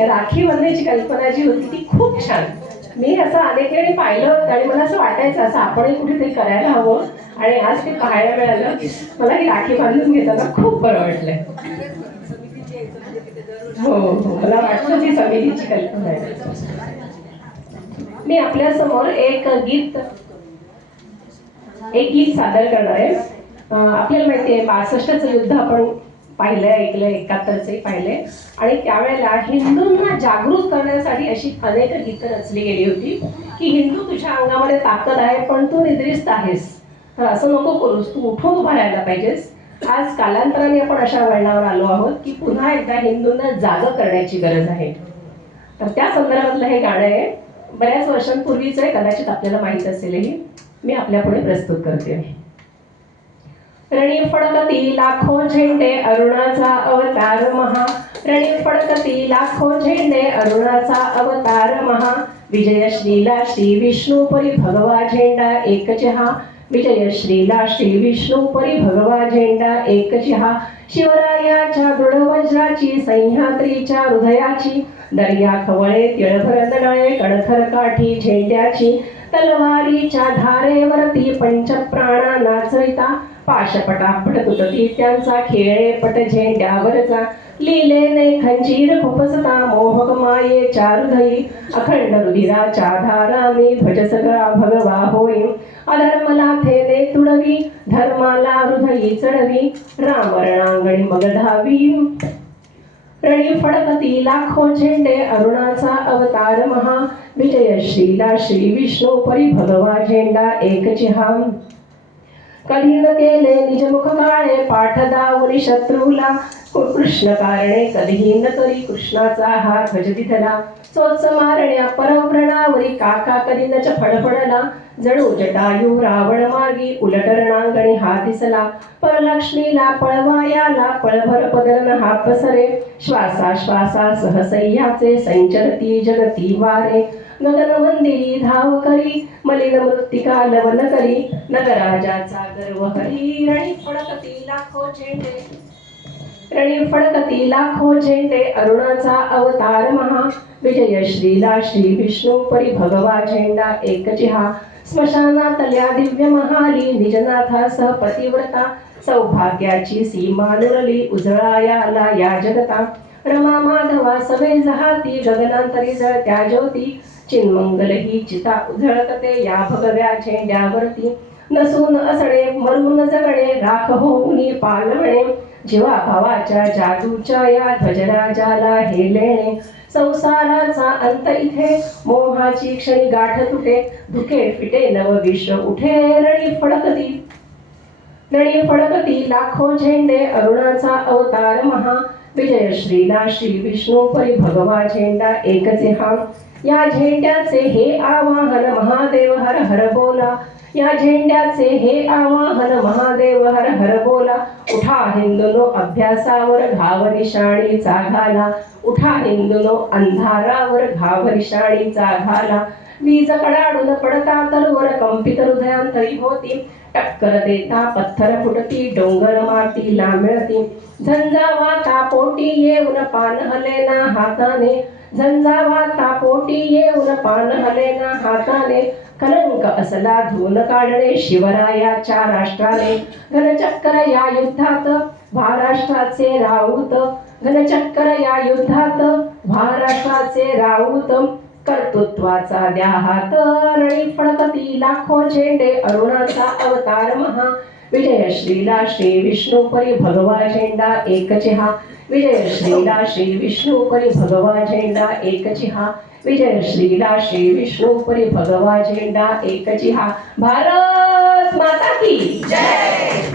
राखी बनण्याची कल्पना जी होती ती खूप छान. मी असं अनेक वेळी पाहिलं आणि मला असं वाटायचं असं आपणही कुठेतरी करायला हवं. आणि आज ते पाहायला मिळालं. मला ही राखी बांधून घेताना खूप बरं वाटलंय हो हो मला वाटतं ती समितीची कल्पना आहे. मी आपल्यासमोर एक गीत एक गीत सादर करणार आहे. आपल्याला माहिती आहे बासष्टचं युद्ध आपण पाहिलंय ऐकलंय एकाहत्तरचंही पाहिलंय. आणि त्यावेळेला हिंदूंना जागृत करण्यासाठी अशी अनेक गीतं रचली गेली होती की हिंदू तुझ्या अंगामध्ये ताकद आहे पण तू निद्रिस्त आहेस. तर असं नको करूस तू उठून उभा राहायला पाहिजेस. आज कालांतराने आपण अशा वळणावर आलो आहोत की पुन्हा एकदा हिंदूंना जाग करण्याची गरज आहे. तर त्या संदर्भातलं हे गाणं आहे. बऱ्याच वर्षांपूर्वीच आहे कदाचित आपल्याला माहीत असेलही. मी आपल्यापुढे प्रस्तुत करते. रणी फडकती लाखो झेंडे अरुणाचा अवतार महा. रणी फडकती लाखो झेंडे अरुणाचा अवतार महा. विजयश्रीला श्री विष्णू परी भगवा झेंडा एक चहा. विजयश्रीला श्री विष्णू परी भगवा झेंडा एक चहा. शिवरायाच्या दृढ वज्राची सह्याद्रीच्या हृदयाची. दर्या खवळे तिळभर नळे कणखर काठी झेंड्याची. तलवारीच्या धारेवरती पंचप्राणा नाचविता पाशपटापट तुटती त्यांचा खेळे पट झेंड्यावरचा लिलेने खंजीर खुपसता मोहक माये चारुधई. अखंड रुधिराच्या धाराने ध्वज सगळा भगवा होई. अधर्मला थेने तुडवी धर्माला हृदयी चढवी. राम रणांगणी मग धावी. रणी फडकती लाखो झेंडे अरुणाचा अवतार महा. श्रीला श्री विष्णू परी भगवा झेंडा एक चिहा कधी न केले निजमुख काळे पाठ दावरी शत्रूला. कृष्ण कारणे कधीही न तरी कृष्णाचा हा ध्वज दिधला. चोच मारण्या परव्रणावरी काका कधी न फडफडला. जणू जटायू रावण मागी उलट रणांगणी हा दिसला. परलक्ष्मीला पळवायाला पळभर पदरन हा पसरे. श्वासा श्वासा सहसह्याचे संचरती जगती वारे. गगन मंदिरी धाव करी मलिन मृत्तिका लवन करी नगराजाचा गर्व करी. रणी फडकती लाखो झेंडे. रणी फडकती लाखो झेंडे अरुणाचा अवतार महा. विजय श्रीला श्री विष्णू परी भगवा झेंडा एक जिहा. स्मशानातल्या दिव्य महाली निजनाथा सह पतिव्रता. सौभाग्याची सीमा नुरली उजळायाला या जगता. रमा माधवा सवे जहाती गगनांतरी जळत्या ज्योती. चिन्मंगल ही चिता उजळकते या भगव्या झेंड्यावरती नसून असणे मरून जगणे राख होऊनी पालवणे. जीवा भावाच्या जादूच्या या ध्वजराजाला हे लेणे. संसाराचा अंत इथे मोहाची क्षणी गाठ तुटे. धुके फिटे नव विश्व उठे रणी फडकती. रणी फडकती लाखो झेंडे अरुणाचा अवतार महा. विजय श्रीला श्री विष्णू परी भगवा झेंडा एकचे हा या झेंड्याचे हे आवाहन महादेव हर हर बोला. या झेंड्याचे हे आवाहन महादेव हर हर बोला. उठा हिंदुनो अभ्यासावर घाव निशाणीचा घाला. उठा हिंदुनो अंधारावर घाव निशाणीचा घाला. वीज कडाडून पडता तलवर कंपित हृदयांतरी होती. टक्कर देता पत्थर फुटती डोंगर मारती लांबळती. झंझावाता पोटी येऊन पान हलेना हाताने. झंझावाता पोटी येऊन पान हलेना हाताने. कलंक असला धून काढणे शिवरायाच्या राष्ट्राने. घनचक्कर या युद्धात महाराष्ट्राचे राऊत. घनचक्कर या युद्धात महाराष्ट्राचे राऊत. कर्तृत्वाचा द्या हात रणी फडकती लाखो झेंडे अरुणाचा अवतार महा. विजय श्रीला श्री विष्णू परी भगवा झेंडा एक चिहा. विजय श्रीला श्री विष्णू परी भगवा झेंडा एक चिहा. विजय श्रीला श्री विष्णू परी भगवा झेंडा एक चिहा. भारत माता की जय!